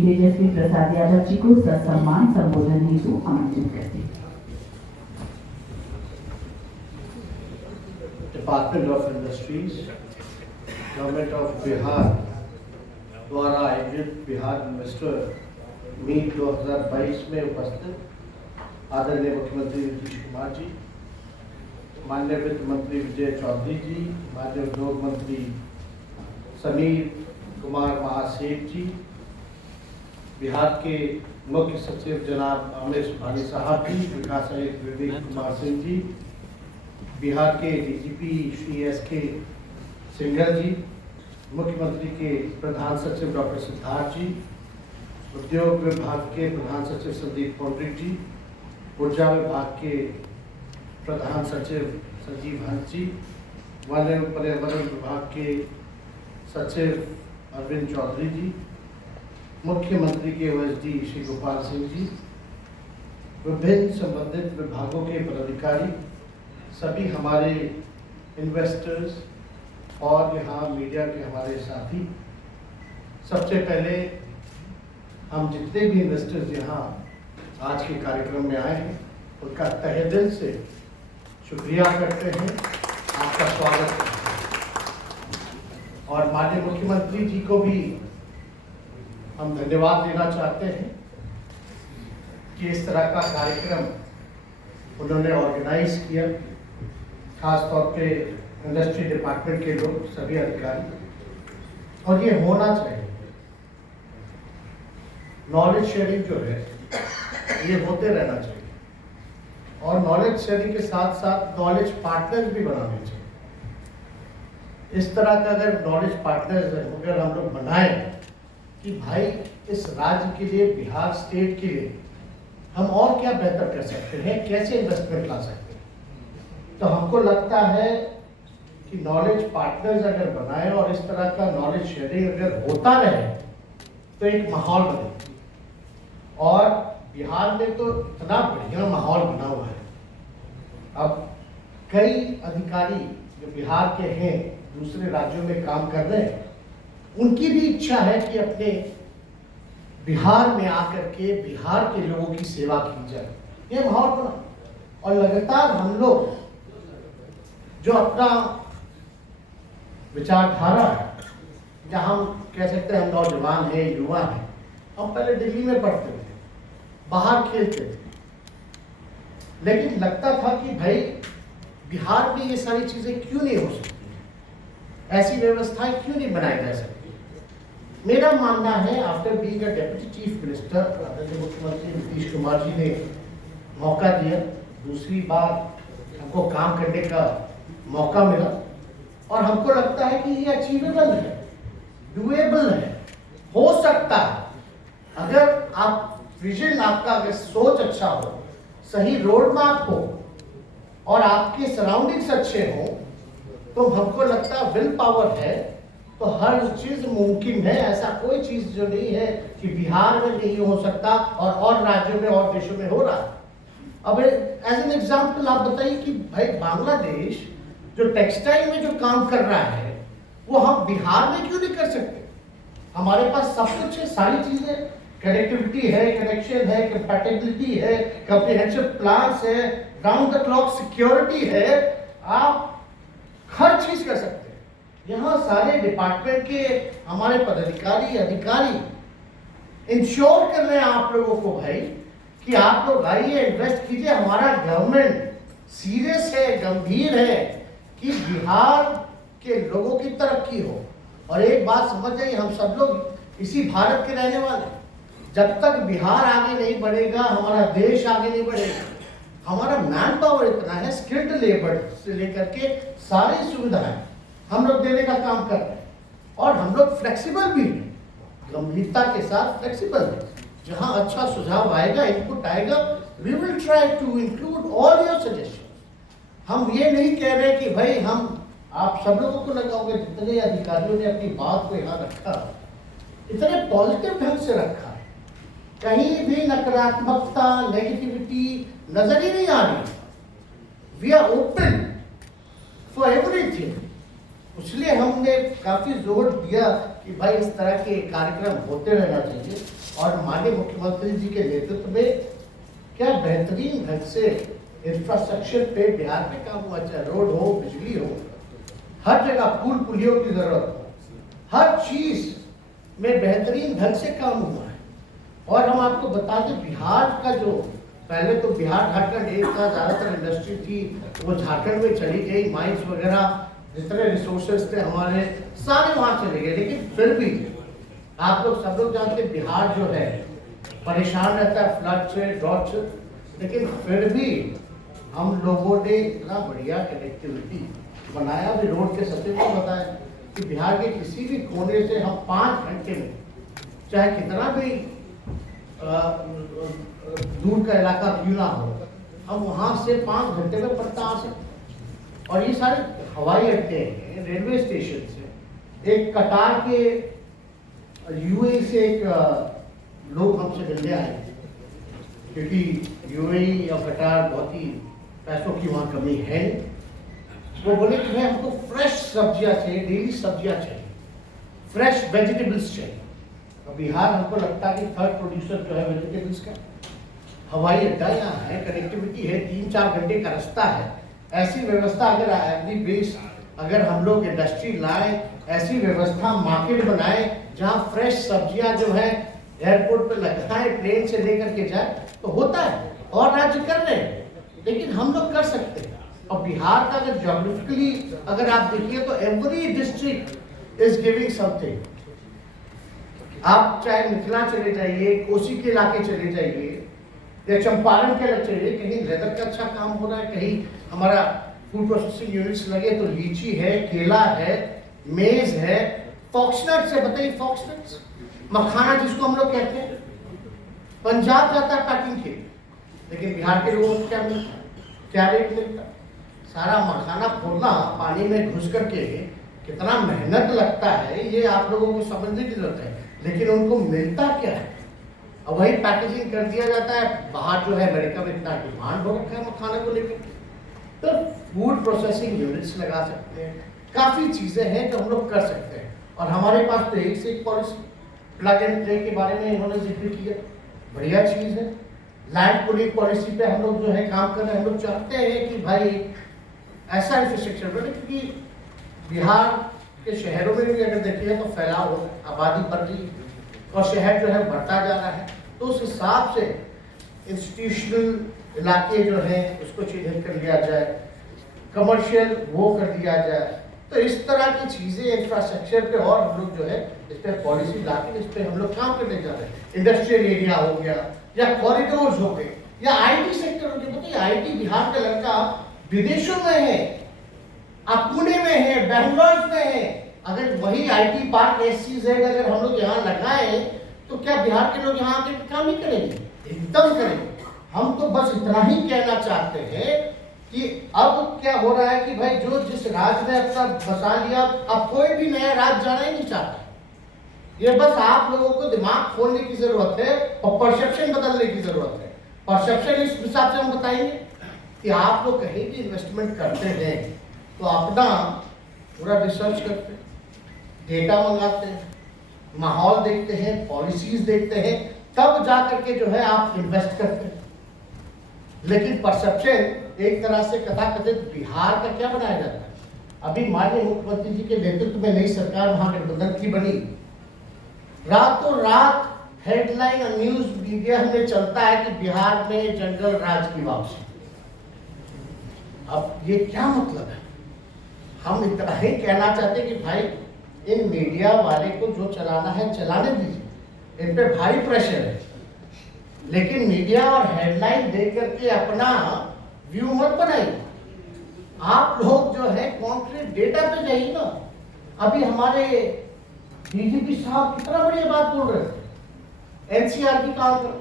तेजस्वी प्रसाद यादव जी को ससम्मान संबोधन हेतु आमंत्रित करते हैं। Department of industries, government of Bihar द्वारा आयोजित बिहार इन्वेस्टर मीट 2022 में उपस्थित आदरणीय मुख्यमंत्री नीतीश कुमार जी, माननीय वित्त मंत्री विजय चौधरी जी, माननीय उद्योग मंत्री समीर कुमार महासेठ जी, बिहार के मुख्य सचिव जनाब आमिर सुबहानी साहब जी, विकास आयुक्त विवेक कुमार सिंह जी, बिहार के डीजीपी श्री एस.के. सिंघल जी, मुख्यमंत्री के प्रधान सचिव डॉक्टर सिद्धार्थ जी, उद्योग विभाग के प्रधान सचिव संदीप पौंड्रिक जी, ऊर्जा विभाग के प्रधान सचिव संजीव हंस जी, वन एवं पर्यावरण विभाग के सचिव अरविंद चौधरी जी, मुख्यमंत्री के ओएसडी श्री गोपाल सिंह जी, विभिन्न संबंधित विभागों के पदाधिकारी, सभी हमारे इन्वेस्टर्स और यहाँ मीडिया के हमारे साथी, सबसे पहले हम जितने भी इन्वेस्टर्स यहाँ आज के कार्यक्रम में आए हैं उनका तहे दिल से शुक्रिया करते हैं, आपका स्वागत है। और माननीय मुख्यमंत्री जी को भी हम धन्यवाद देना चाहते हैं कि इस तरह का कार्यक्रम उन्होंने ऑर्गेनाइज किया, खास तौर पे इंडस्ट्री डिपार्टमेंट के लोग, सभी अधिकारी, और ये होना चाहिए। नॉलेज शेयरिंग जो है ये होते रहना चाहिए और नॉलेज शेयरिंग के साथ साथ नॉलेज पार्टनर्स भी बनाने चाहिए। इस तरह का अगर नॉलेज पार्टनर्स अगर हम लोग बनाएं कि भाई इस राज्य के लिए, बिहार स्टेट के लिए हम और क्या बेहतर कर सकते हैं, कैसे इन्वेस्टमेंट ला सकते हैं, तो हमको लगता है कि नॉलेज पार्टनर्स अगर बनाएं और इस तरह का नॉलेज शेयरिंग अगर होता रहे तो एक माहौल बने। और बिहार में तो इतना बढ़िया माहौल बना हुआ है। अब कई अधिकारी जो बिहार के हैं दूसरे राज्यों में काम कर रहे हैं, उनकी भी इच्छा है कि अपने बिहार में आकर के बिहार के लोगों की सेवा की जाए। ये माहौल बना और लगातार हम लोग जो अपना विचारधारा है, जहाँ हम कह सकते हैं हम नौजवान हैं, युवा हैं, हम पहले दिल्ली में पढ़ते थे, बाहर खेलते थे, लेकिन लगता था कि भाई बिहार में ये सारी चीजें क्यों नहीं हो सकती, ऐसी व्यवस्थाएं क्यों नहीं बनाई जा सकती। मेरा मानना है after being a deputy chief minister, आदरणीय मुख्यमंत्री नीतीश कुमार जी ने मौका दिया, दूसरी बार हमको काम करने का मौका मिला और हमको लगता है कि ये अचीवेबल है, डुएबल है, हो सकता है। अगर आप विजन, आपका अगर सोच अच्छा हो, सही रोड मैप हो और आपके सराउंडिंग्स अच्छे हो, तो हमको लगता है विल पावर है तो हर चीज मुमकिन है। ऐसा कोई चीज जो नहीं है कि बिहार में नहीं हो सकता और राज्यों में और देशों में हो रहा है। अब एज एन एग्जांपल आप बताइए कि भाई बांग्लादेश जो टेक्सटाइल में जो काम कर रहा है वो हम बिहार में क्यों नहीं कर सकते। हमारे पास सब कुछ है, सारी चीजें, कनेक्टिविटी है, कनेक्शन है, कंपैटिबिलिटी है, कॉम्प्रिहेंसिव प्लान्स है, राउंड द क्लॉक सिक्योरिटी है, आप हर चीज कर सकते हैं। यहाँ सारे डिपार्टमेंट के हमारे पदाधिकारी, अधिकारी इंश्योर कर रहे हैं आप लोगों को भाई कि आप लोग आइए, इन्वेस्ट कीजिए। हमारा गवर्नमेंट सीरियस है, गंभीर है कि बिहार के लोगों की तरक्की हो। और एक बात समझ जाइए, हम सब लोग इसी भारत के रहने वाले, जब तक बिहार आगे नहीं बढ़ेगा हमारा देश आगे नहीं बढ़ेगा। हमारा मैन पावर इतना है, स्किल्ड लेबर से लेकर के सारी सुविधाएं हम लोग देने का काम कर रहे हैं और हम लोग फ्लेक्सिबल भी हैं, गंभीरता के साथ फ्लेक्सिबल है। जहां अच्छा सुझाव आएगा, इनपुट आएगा, we will try to include all your suggestions. हम ये नहीं कह रहे कि भाई हम आप सब लोगों को लगाओगे, जितने अधिकारियों ने अपनी बात को यहाँ रखा, इतने पॉजिटिव ढंग से रखा है, कहीं भी नकारात्मकता, नेगेटिविटी नजर ही नहीं आ रही। We are open for everything. इसलिए हमने काफी जोर दिया कि भाई इस तरह के कार्यक्रम होते रहना चाहिए। और माननीय मुख्यमंत्री जी के नेतृत्व में क्या बेहतरीन ढंग से इंफ्रास्ट्रक्चर पे बिहार में काम हुआ, चाहे रोड हो, बिजली हो, हर जगह पुल पुलियों की जरूरत हो, हर चीज में बेहतरीन ढंग से काम हुआ है। और हम आपको बता दें, बिहार का जो पहले तो बिहार झारखंड एक था, ज्यादातर इंडस्ट्री थी वो झारखंड में चली गई, माइंस वगैरह जितने रिसोर्सेज थे हमारे सारे वहां चले गए। लेकिन फिर भी आप लोग सब लोग जानते हैं बिहार जो है परेशान रहता है फ्लड से, ड्रॉट से, लेकिन फिर भी हम लोगों ने इतना बढ़िया कनेक्टिविटी बनाया। भी रोड के सचिव को बताया कि बिहार के किसी भी कोने से हम 5 घंटे में, चाहे कितना भी दूर का इलाका क्यों ना हो, हम वहां से 5 घंटे में पटना आ सकते। और ये सारे हवाई अड्डे हैं, रेलवे स्टेशन से, एक कतार के यूएई से एक लोग हमसे मिलने आए क्योंकि यूएई या कतार बहुत ही पैसों की वहाँ कमी है। वो बोले कि भाई हमको फ्रेश सब्जियां चाहिए, डेली सब्जियां चाहिए, फ्रेश वेजिटेबल्स चाहिए। और बिहार हमको लगता है कि थर्ड प्रोड्यूसर जो है वेजिटेबल्स का, हवाई अड्डा यहाँ है, कनेक्टिविटी है, 3-4 घंटे का रास्ता है। ऐसी व्यवस्था अगर एवरी बेस अगर हम लोग इंडस्ट्री लाए, ऐसी व्यवस्था मार्केट बनाए जहाँ फ्रेश सब्जियां जो है एयरपोर्ट पे लगाए, ट्रेन से लेकर के जाए, तो होता है। और राज्य कर रहे हैं, लेकिन हम लोग कर सकते हैं। और बिहार का अगर ज्योग्राफिकली अगर आप देखिए तो every district is giving something. आप चाहे मिथिला चले जाइए, कोसी के इलाके चले जाइए या चंपारण के इलाके चलिए, कहीं लेदर का अच्छा काम हो रहा है, कहीं हमारा फूड प्रोसेसिंग यूनिट्स लगे तो लीची है, केला है, मेज है, फॉक्सनट्स है। बताइए फॉक्सनट्स, मखाना जिसको हम लोग कहते हैं, पंजाब जाता है पैकिंग के, लेकिन बिहार के लोगों को क्या मिलता है, क्या रेट मिलता है? सारा मखाना फोड़ना, पानी में घुस करके कितना मेहनत लगता है, ये आप लोगों को समझने की जरूरत है। लेकिन उनको मिलता क्या है? और वही पैकेजिंग कर दिया जाता है। बाहर जो है अमेरिका में इतना डिमांड हो रखा है मखाना को लेकर, तो फूड प्रोसेसिंग यूनिट्स लगा सकते हैं। काफी चीजें हैं जो हम लोग कर सकते हैं। और हमारे पास तो एक से एक पॉलिसी, प्लग एंड प्ले के बारे में इन्होंने जिक्र किया, बढ़िया चीज है। लैंड पूलिंग पॉलिसी पे हम लोग जो है काम कर रहे हैं। हम लोग चाहते हैं कि भाई ऐसा इंफ्रास्ट्रक्चर बने, क्योंकि बिहार के शहरों में भी अगर देखिए तो फैलाव हो, आबादी बढ़ रही है और शहर जो है बढ़ता जा रहा है, तो उस हिसाब से इंस्टीट्यूशनल इलाके जो हैं उसको चिन्हित कर लिया जाए, कमर्शियल वो कर दिया जाए। तो इस तरह की चीजें इंफ्रास्ट्रक्चर पे और हम लोग जो है इस पर पॉलिसी लाके इस पर हम लोग काम करने जा रहे हैं। इंडस्ट्रियल एरिया हो गया या कॉरिडोर्स हो गए या आईटी सेक्टर हो गया। बताइए आईटी बिहार का लड़का विदेशों में है, आप पुणे में है, बैंगलोर में है। अगर वही आईटी पार्क SEZ अगर हम लोग यहाँ लगाए तो क्या बिहार के लोग यहाँ आके काम नहीं करेंगे? एकदम करेंगे। हम तो बस इतना ही कहना चाहते हैं कि अब क्या हो रहा है कि भाई जो जिस राज्य ने अपना बसा लिया, अब कोई भी नया राज्य जाना ही नहीं चाहता। ये बस आप लोगों को दिमाग खोलने की जरूरत है और परसेप्शन बदलने की जरूरत है। परसेप्शन इस हिसाब से हम बताएंगे कि आप लोग कहीं भी इन्वेस्टमेंट करते हैं तो अपना पूरा रिसर्च करते हैं, डेटा मंगाते हैं, माहौल देखते हैं, पॉलिसीज देखते हैं, तब जा करके जो है आप इन्वेस्ट करते हैं। लेकिन परसेप्शन एक तरह से कथाकथित बिहार का क्या बनाया जाता है? अभी माननीय मुख्यमंत्री जी के नेतृत्व में नई सरकार महागठबंधन की बनी, रातों रात हेडलाइन और न्यूज मीडिया में चलता है कि बिहार में जंगल राज की वापसी। अब ये क्या मतलब है? हम इतना ही कहना चाहते हैं कि भाई इन मीडिया वाले को जो चलाना है चलाने दीजिए, इन पे भारी प्रेशर है, लेकिन मीडिया और हेडलाइन देख करके अपना व्यू मत बनाइए। आप लोग जो है कॉन्क्रीट डेटा पे जाइए ना। अभी हमारे DGP साहब कितना बढ़िया बात बोल रहे थे, NCR की काम कर।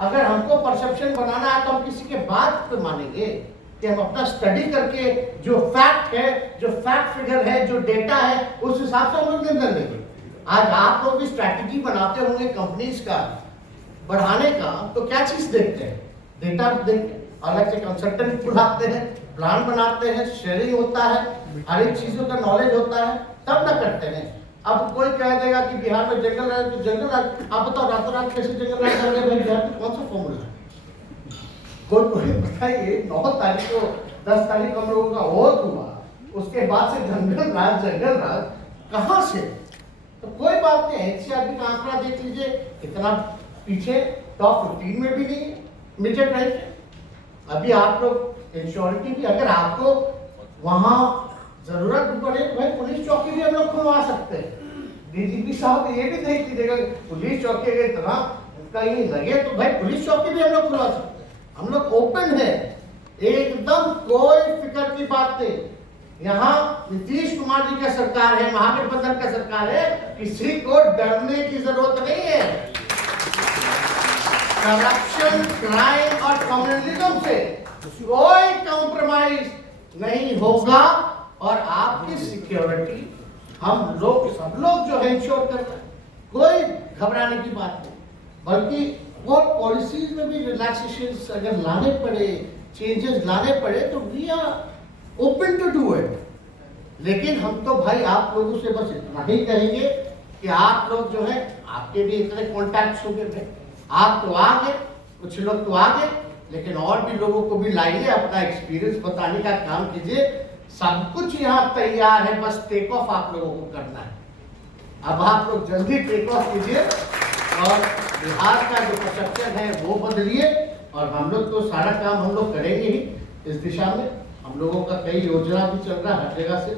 अगर हमको परसेप्शन बनाना है तो हम किसी के बात पे मानेंगे कि हम अपना स्टडी करके जो फैक्ट है, जो फैक्ट फिगर है, जो डेटा है, उस हिसाब से हम लोग निर्णय लेंगे। आज आप लोग भी स्ट्रैटेजी बनाते होंगे कंपनीज का बढ़ाने का, तो क्या चीज देखते हैं? डेटा देखते हैं, अलग से कंसल्टेंट बुलाते हैं, प्लान बनाते हैं, शेयरिंग होता है, हर एक चीजों का नॉलेज होता है, तब ना करते हैं। अब कोई कह देगा कि बिहार में जंगल राज तो जंगल राज, आप बताओ रातों रात कैसे जंगल राज कर रहे भाई? बिहार में कौन सा फॉर्मूला है? कोई बताइए। 9 तारीख को 10 तारीख को हम लोगों का वोट हुआ, उसके बाद से जंगल राज कहाँ से? तो कोई बात नहीं, एनसीआरबी का आंकड़ा देख लीजिए, इतना पीछे टॉप 15 में भी नहीं मिटेड राइट। अभी आप लोग इंश्योरिटी भी, अगर आपको वहां जरूरत भी पड़े तो भाई पुलिस चौकी भी हम लोग खुलवा सकते हैं। डीजीपी साहब ये भी देख लीजिएगा, पुलिस चौकी अगर इतना कहीं लगे तो भाई पुलिस चौकी भी हम लोग खुलवा सकते हैं। हम लोग ओपन है, एकदम कोई फिक्र की बात नहीं। यहाँ नीतीश कुमार जी का सरकार है, महागठबंधन का सरकार है, किसी को डरने की जरूरत नहीं है। करप्शन, क्राइम और कम्युनलिज्म से कोई कॉम्प्रोमाइज नहीं होगा और आपकी सिक्योरिटी हम लोग सब लोग जो है इंश्योर कर रहे हैं, कोई घबराने की बात नहीं। बल्कि और पॉलिसीज में भी रिलैक्सेशन अगर लाने पड़े, चेंजेस लाने पड़े तो we are open to do it. लेकिन हम तो भाई आप लोगों से बस इतना ही कहेंगे कि आप लोग जो है, आपके भी इतने कॉन्टैक्ट हो गए थे, आप तो आ गए, कुछ लोग तो आ गए, लेकिन और भी लोगों को भी लाइए, अपना एक्सपीरियंस बताने का काम कीजिए। सब कुछ यहाँ तैयार है, बस टेक ऑफ आप लोगों को करना है। अब आप लोग जल्दी टेक ऑफ कीजिए और बिहार का जो परसेप्शन है वो बदलिए, और हम लोग तो सारा काम हम लोग करेंगे ही इस दिशा में। हम लोगों का कई योजना भी चल रहा है हर जगह से,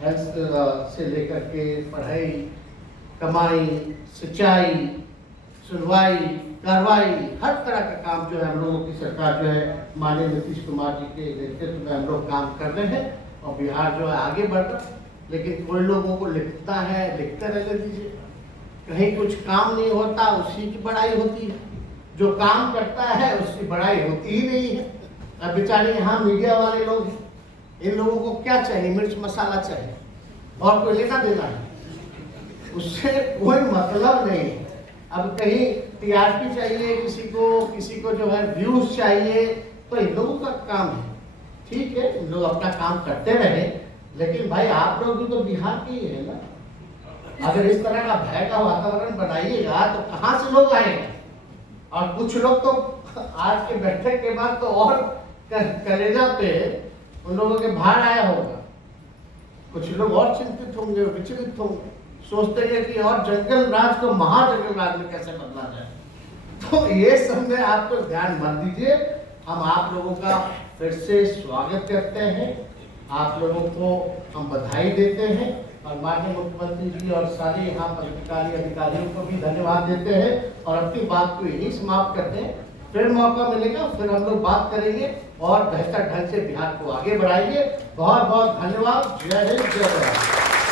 हेल्थ से लेकर के पढ़ाई, कमाई, सिंचाई, सुनवाई, कार्रवाई, हर तरह का काम जो है हम लोगों की सरकार जो है माननीय नीतीश कुमार जी के नेतृत्व में हम लोग काम कर रहे हैं, और बिहार जो है आगे बढ़ रहा है। लेकिन कोई लोगों को लिखता है, लिखते रहने दीजिए, कहीं कुछ काम नहीं होता उसी की बड़ाई होती है, जो काम करता है उसकी बड़ाई होती ही नहीं है। अब बेचारे यहाँ मीडिया वाले लोग हैं, इन लोगों को क्या चाहिए? मिर्च मसाला चाहिए, और कोई लेना देना है, उससे कोई मतलब नहीं है। अब कहीं टीआरपी चाहिए किसी को जो है व्यूज चाहिए, तो इन लोगों का काम है। ठीक है, इन लोग अपना काम करते रहे, लेकिन भाई आप लोग भी तो बिहार के ही है ना। अगर इस तरह का भय का वातावरण बनाइएगा तो कहाँ से लोग आएंगे? और कुछ लोग तो आज के बैठक के बाद तो और कलेजा पे उन लोगों के भार आया होगा। कुछ लोग और चिंतित होंगे, विचलित होंगे, सोचते हैं कि और जंगल राज को महाजंगल राज में कैसे बदला जाए। तो ये सब में आप तो ध्यान मत दीजिए। हम आप लोगों का फिर से स्वागत करते हैं, आप लोगों को हम बधाई देते हैं, और माननीय मुख्यमंत्री जी और सारे यहाँ पदाधिकारी अधिकारियों को भी धन्यवाद देते हैं, और अपनी बात को यही समाप्त करते हैं। फिर मौका मिलेगा, फिर हम लोग बात करेंगे और बेहतर ढंग से बिहार को आगे बढ़ाएंगे। बहुत बहुत धन्यवाद। जय हिंद, जय भारत।